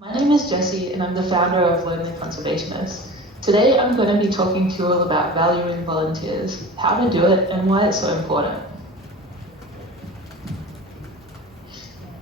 My name is Jessie and I'm the founder of Lonely Conservationists. Today I'm going to be talking to you all about valuing volunteers, how to do it and why it's so important.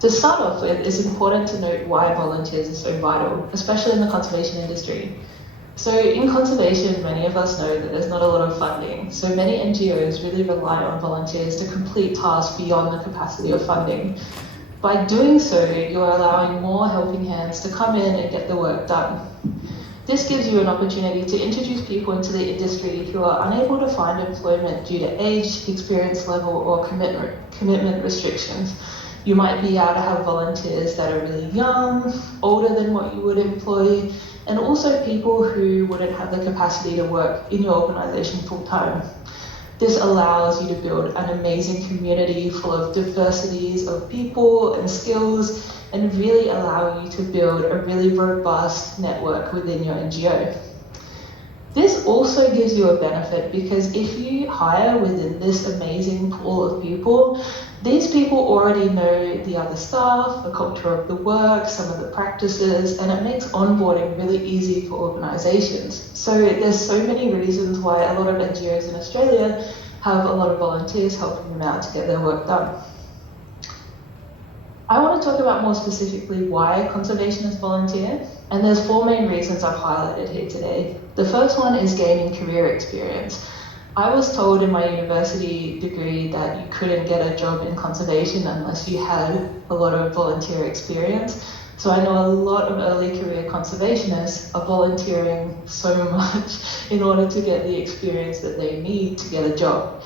To start off with, it's important to note why volunteers are so vital, especially in the conservation industry. So in conservation, many of us know that there's not a lot of funding, so many NGOs really rely on volunteers to complete tasks beyond the capacity of funding. By doing so, you're allowing more helping hands to come in and get the work done. This gives you an opportunity to introduce people into the industry who are unable to find employment due to age, experience level, or commitment restrictions. You might be able to have volunteers that are really young, older than what you would employ, and also people who wouldn't have the capacity to work in your organisation full time. This allows you to build an amazing community full of diversities of people and skills, and really allow you to build a really robust network within your NGO. This also gives you a benefit because if you hire within this amazing pool of people, these people already know the other staff, the culture of the work, some of the practices, and it makes onboarding really easy for organisations. So there's so many reasons why a lot of NGOs in Australia have a lot of volunteers helping them out to get their work done. I want to talk about more specifically why conservationists volunteer, and there's 4 main reasons I've highlighted here today. The first one is gaining career experience. I was told in my university degree that you couldn't get a job in conservation unless you had a lot of volunteer experience. So I know a lot of early career conservationists are volunteering so much in order to get the experience that they need to get a job.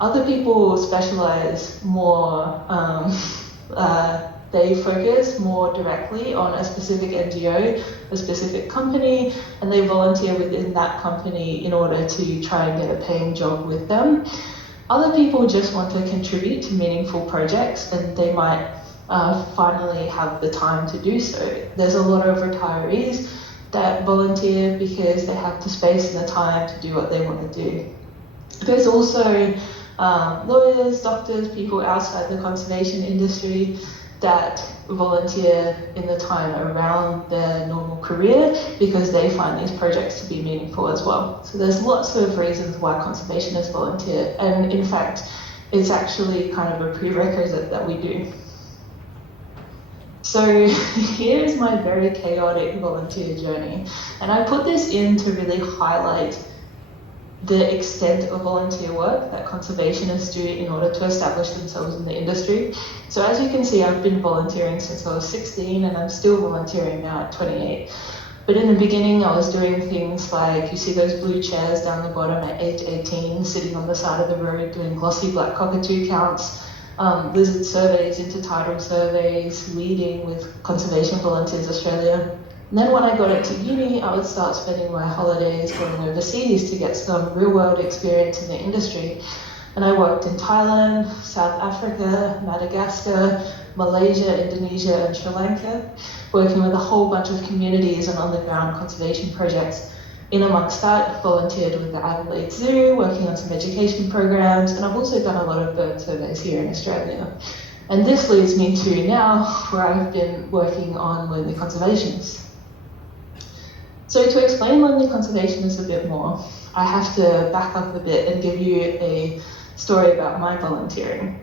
Other people specialize more, they focus more directly on a specific NGO, a specific company, and they volunteer within that company in order to try and get a paying job with them. Other people just want to contribute to meaningful projects, and they might finally have the time to do so. There's a lot of retirees that volunteer because they have the space and the time to do what they want to do. There's also lawyers, doctors, people outside the conservation industry that volunteer in the time around their normal career because they find these projects to be meaningful as well. So there's lots of reasons why conservationists volunteer, and in fact, it's actually kind of a prerequisite that we do. So here's my very chaotic volunteer journey, and I put this in to really highlight the extent of volunteer work that conservationists do in order to establish themselves in the industry. So as you can see, I've been volunteering since I was 16 and I'm still volunteering now at 28. But in the beginning, I was doing things like, you see those blue chairs down the bottom at age 18, sitting on the side of the road doing glossy black cockatoo counts, lizard surveys, intertidal surveys, leading with Conservation Volunteers Australia. And then when I got into uni, I would start spending my holidays going overseas to get some real-world experience in the industry. And I worked in Thailand, South Africa, Madagascar, Malaysia, Indonesia, and Sri Lanka, working with a whole bunch of communities and on-the-ground conservation projects. In amongst that, volunteered with the Adelaide Zoo, working on some education programs, and I've also done a lot of bird surveys here in Australia. And this leads me to now, where I've been working on Lonely Conservationists. So to explain Lonely Conservationists a bit more, I have to back up a bit and give you a story about my volunteering.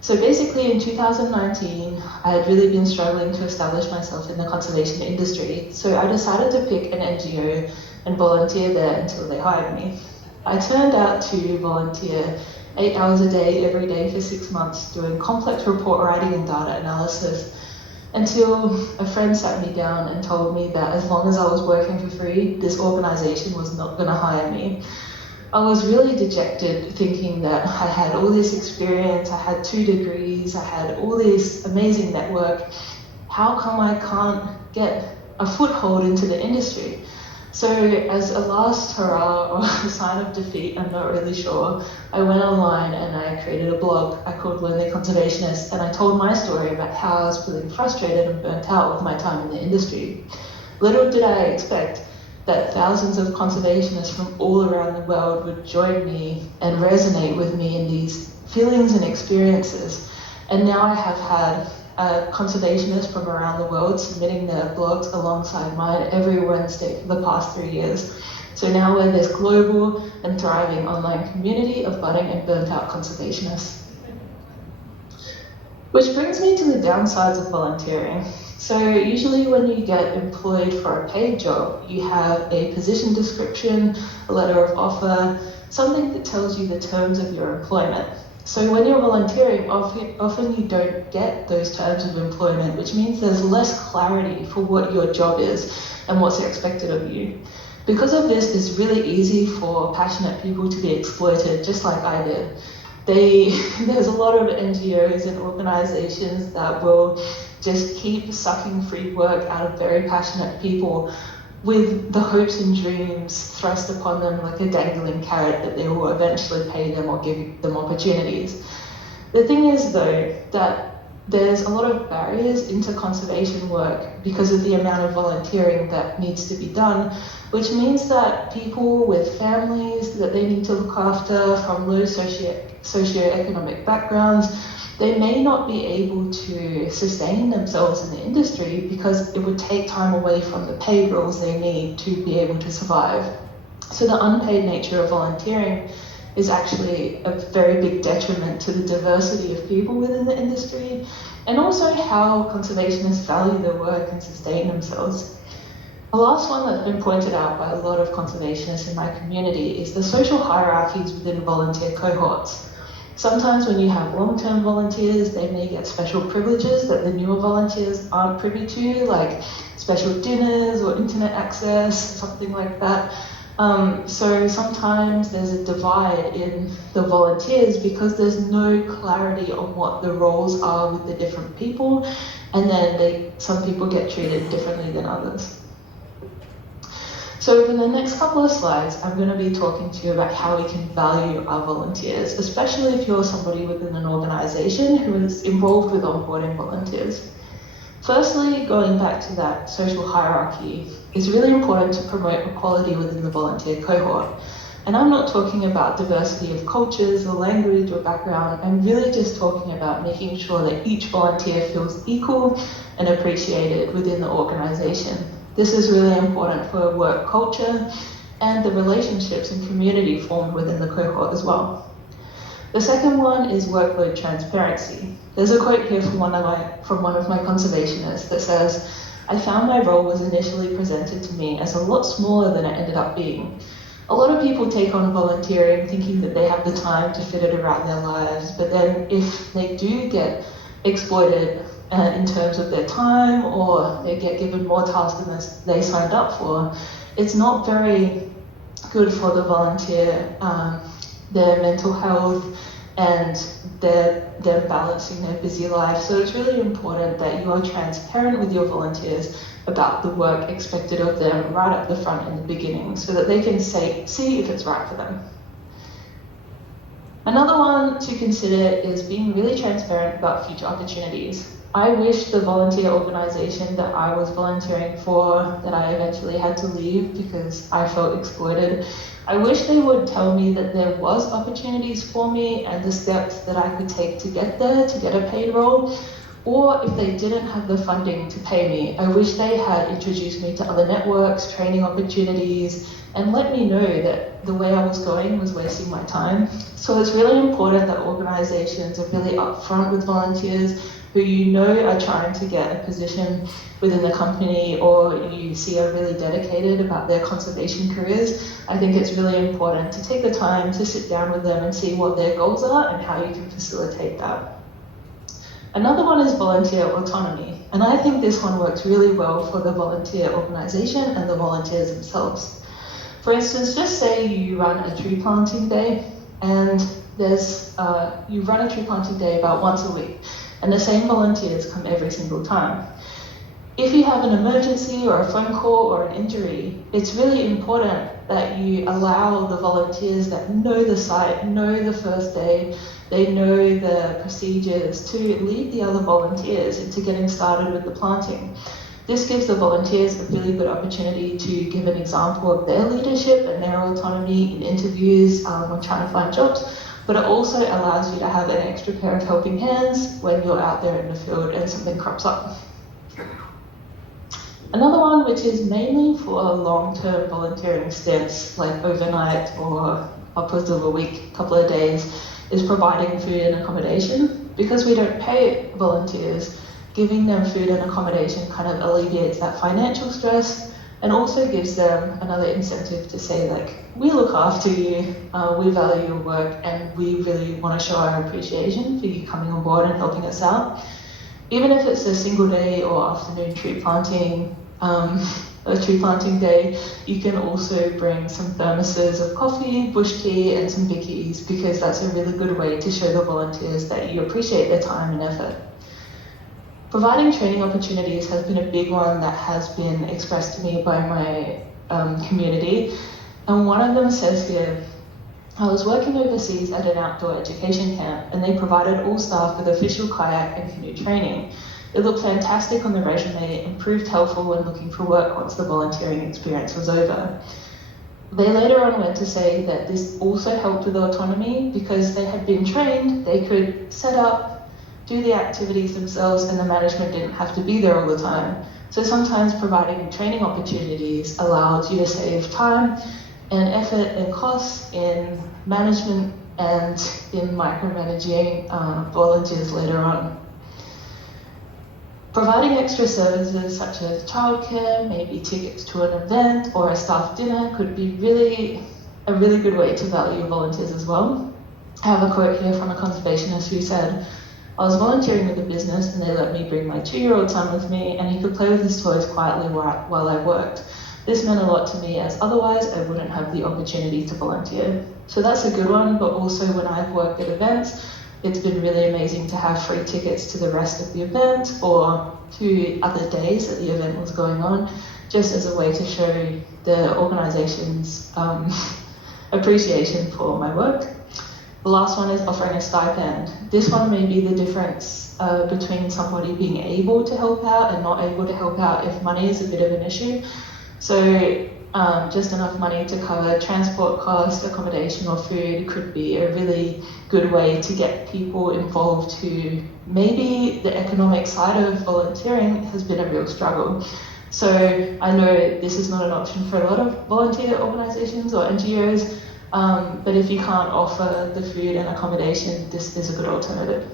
So basically in 2019, I had really been struggling to establish myself in the conservation industry, so I decided to pick an NGO and volunteer there until they hired me. I turned out to volunteer 8 hours a day, every day for 6 months, doing complex report writing and data analysis, until a friend sat me down and told me that as long as I was working for free, this organisation was not going to hire me. I was really dejected, thinking that I had all this experience, I had 2 degrees, I had all this amazing network. How come I can't get a foothold into the industry? So as a last hurrah or a sign of defeat, I'm not really sure, I went online and I created a blog I called Lonely Conservationists, and I told my story about how I was feeling frustrated and burnt out with my time in the industry. Little did I expect that thousands of conservationists from all around the world would join me and resonate with me in these feelings and experiences. And now I have had conservationists from around the world submitting their blogs alongside mine every Wednesday for the past 3 years. So now we're this global and thriving online community of budding and burnt out conservationists. Which brings me to the downsides of volunteering. So usually when you get employed for a paid job, you have a position description, a letter of offer, something that tells you the terms of your employment. So when you're volunteering, often you don't get those terms of employment, which means there's less clarity for what your job is and what's expected of you. Because of this, it's really easy for passionate people to be exploited, just like I did. There's a lot of NGOs and organizations that will just keep sucking free work out of very passionate people with the hopes and dreams thrust upon them like a dangling carrot that they will eventually pay them or give them opportunities. The thing is, though, that there's a lot of barriers into conservation work because of the amount of volunteering that needs to be done, which means that people with families that they need to look after from low socioeconomic backgrounds, they may not be able to sustain themselves in the industry because it would take time away from the paid roles they need to be able to survive. So the unpaid nature of volunteering is actually a very big detriment to the diversity of people within the industry, and also how conservationists value their work and sustain themselves. The last one that's been pointed out by a lot of conservationists in my community is the social hierarchies within volunteer cohorts. Sometimes when you have long-term volunteers, they may get special privileges that the newer volunteers aren't privy to, like special dinners or internet access, something like that. So sometimes there's a divide in the volunteers because there's no clarity on what the roles are with the different people, and then some people get treated differently than others. So in the next couple of slides, I'm going to be talking to you about how we can value our volunteers, especially if you're somebody within an organization who is involved with onboarding volunteers. Firstly, going back to that social hierarchy, it's really important to promote equality within the volunteer cohort. And I'm not talking about diversity of cultures or language or background. I'm really just talking about making sure that each volunteer feels equal and appreciated within the organization. This is really important for work culture and the relationships and community formed within the cohort as well. The second one is workload transparency. There's a quote here from one of my conservationists that says, "I found my role was initially presented to me as a lot smaller than it ended up being. A lot of people take on volunteering thinking that they have the time to fit it around their lives, but then if they do get exploited in terms of their time, or they get given more tasks than they signed up for, it's not very good for the volunteer, their mental health, and them balancing their busy life. So it's really important that you are transparent with your volunteers about the work expected of them right up the front in the beginning so that they can see if it's right for them. Another one to consider is being really transparent about future opportunities. I wish the volunteer organization that I was volunteering for, that I eventually had to leave because I felt exploited, I wish they would tell me that there was opportunities for me and the steps that I could take to get there, to get a paid role. Or if they didn't have the funding to pay me, I wish they had introduced me to other networks, training opportunities, and let me know that the way I was going was wasting my time. So it's really important that organizations are really upfront with volunteers who you know are trying to get a position within the company, or you see are really dedicated about their conservation careers. I think it's really important to take the time to sit down with them and see what their goals are and how you can facilitate that. Another one is volunteer autonomy, and I think this one works really well for the volunteer organization and the volunteers themselves. For instance, just say you run a tree planting day, and you run a tree planting day about once a week, and the same volunteers come every single time. If you have an emergency or a phone call or an injury, it's really important that you allow the volunteers that know the site, know the first aid, they know the procedures to lead the other volunteers into getting started with the planting. This gives the volunteers a really good opportunity to give an example of their leadership and their autonomy in interviews when trying to find jobs, but it also allows you to have an extra pair of helping hands when you're out there in the field and something crops up. Another one, which is mainly for long-term volunteering stints, like overnight or upwards of a week, couple of days, is providing food and accommodation. Because we don't pay volunteers, giving them food and accommodation kind of alleviates that financial stress and also gives them another incentive to say, like, we look after you, we value your work, and we really want to show our appreciation for you coming on board and helping us out. Even if it's a single day or afternoon tree planting, a tree planting day, you can also bring some thermoses of coffee, bush tea, and some bickies, because that's a really good way to show the volunteers that you appreciate their time and effort. Providing training opportunities has been a big one that has been expressed to me by my community. And one of them says here, I was working overseas at an outdoor education camp, and they provided all staff with official kayak and canoe training. It looked fantastic on the resume and proved helpful when looking for work once the volunteering experience was over. They later on went to say that this also helped with autonomy because they had been trained, they could set up, do the activities themselves, and the management didn't have to be there all the time. So sometimes providing training opportunities allows you to save time and effort and costs in management and in micromanaging volunteers later on. Providing extra services such as childcare, maybe tickets to an event or a staff dinner could be a really good way to value volunteers as well. I have a quote here from a conservationist who said, I was volunteering with a business and they let me bring my 2-year-old son with me and he could play with his toys quietly while I worked. This meant a lot to me as otherwise I wouldn't have the opportunity to volunteer. So that's a good one, but also when I've worked at events, it's been really amazing to have free tickets to the rest of the event or to other days that the event was going on, just as a way to show the organisation's appreciation for my work. The last one is offering a stipend. This one may be the difference between somebody being able to help out and not able to help out if money is a bit of an issue. So just enough money to cover transport costs, accommodation or food could be a really good way to get people involved who maybe the economic side of volunteering has been a real struggle. So I know this is not an option for a lot of volunteer organisations or NGOs, but if you can't offer the food and accommodation, this is a good alternative.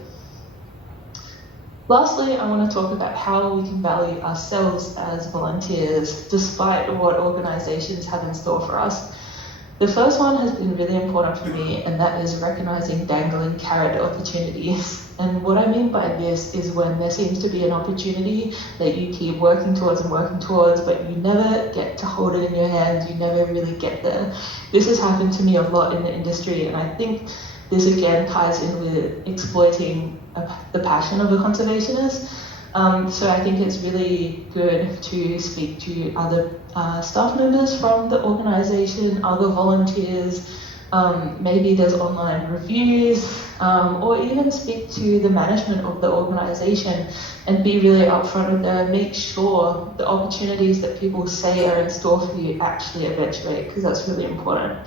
Lastly, I want to talk about how we can value ourselves as volunteers, despite what organisations have in store for us. The first one has been really important for me, and that is recognising dangling carrot opportunities. And what I mean by this is when there seems to be an opportunity that you keep working towards, but you never get to hold it in your hands, you never really get there. This has happened to me a lot in the industry, and I think this again ties in with exploiting the passion of a conservationist. So I think it's really good to speak to other staff members from the organisation, other volunteers, maybe there's online reviews, or even speak to the management of the organisation and be really upfront with them, make sure the opportunities that people say are in store for you actually eventuate, because that's really important.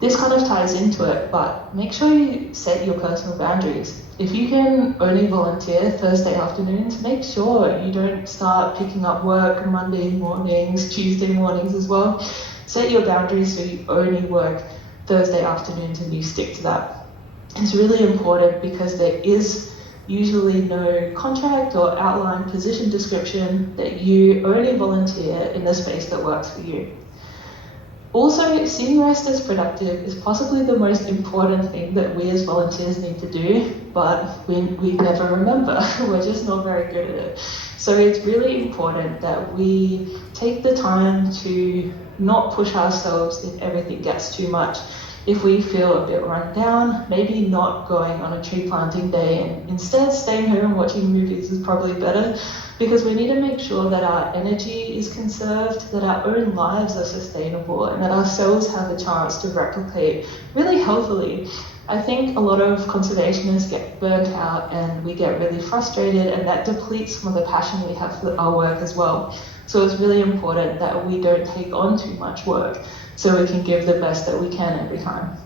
This kind of ties into it, but make sure you set your personal boundaries. If you can only volunteer Thursday afternoons, make sure you don't start picking up work Monday mornings, Tuesday mornings as well. Set your boundaries so you only work Thursday afternoons and you stick to that. It's really important because there is usually no contract or outlined position description that you only volunteer in the space that works for you. Also, seeing rest as productive is possibly the most important thing that we as volunteers need to do, but we never remember. We're just not very good at it. So it's really important that we take the time to not push ourselves if everything gets too much. If we feel a bit run down, maybe not going on a tree planting day and instead staying home and watching movies is probably better, because we need to make sure that our energy is conserved, that our own lives are sustainable, and that our cells have a chance to replicate really healthily. I think a lot of conservationists get burnt out and we get really frustrated, and that depletes some of the passion we have for our work as well. So it's really important that we don't take on too much work so we can give the best that we can every time.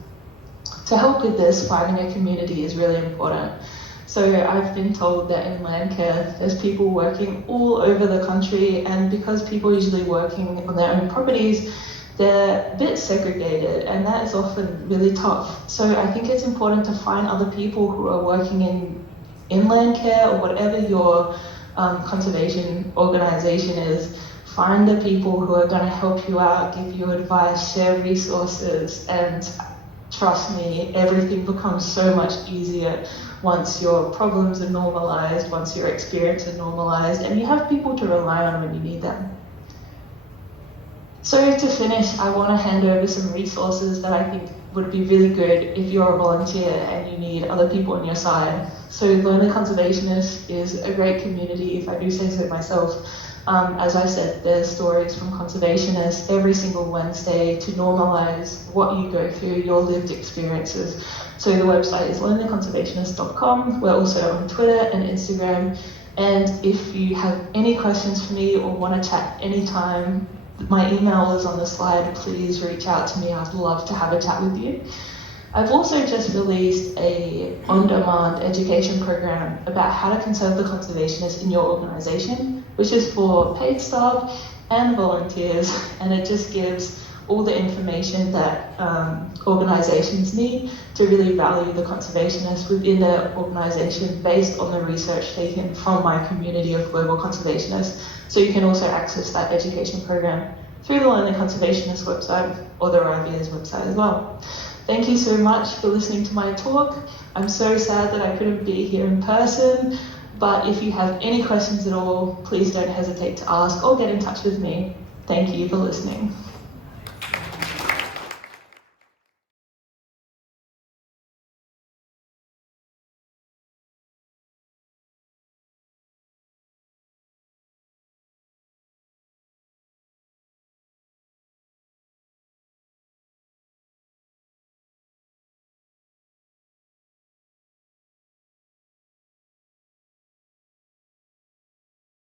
to help with this, finding a community is really important. So I've been told that in Landcare, there's people working all over the country, and because people are usually working on their own properties, they're a bit segregated, and that is often really tough. So I think it's important to find other people who are working in Landcare or whatever your conservation organisation is. Find the people who are going to help you out, give you advice, share resources, and trust me, everything becomes so much easier once your problems are normalised, once your experience is normalised, and you have people to rely on when you need them. So to finish, I want to hand over some resources that I think would be really good if you're a volunteer and you need other people on your side. So Lonely Conservationist is a great community, if I do say so myself. As I said, there's stories from conservationists every single Wednesday to normalise what you go through, your lived experiences. So the website is lonelyconservationist.com. We're also on Twitter and Instagram. And if you have any questions for me or want to chat anytime, my email is on the slide. Please reach out to me. I'd love to have a chat with you. I've also just released a on-demand education program about how to conserve the conservationists in your organisation, which is for paid staff and volunteers, and it just gives all the information that organisations need to really value the conservationists within their organisation based on the research taken from my community of global conservationists. So you can also access that education program through the Lonely Conservationist website or the RIVA's website as well. Thank you so much for listening to my talk. I'm so sad that I couldn't be here in person, but if you have any questions at all, please don't hesitate to ask or get in touch with me. Thank you for listening.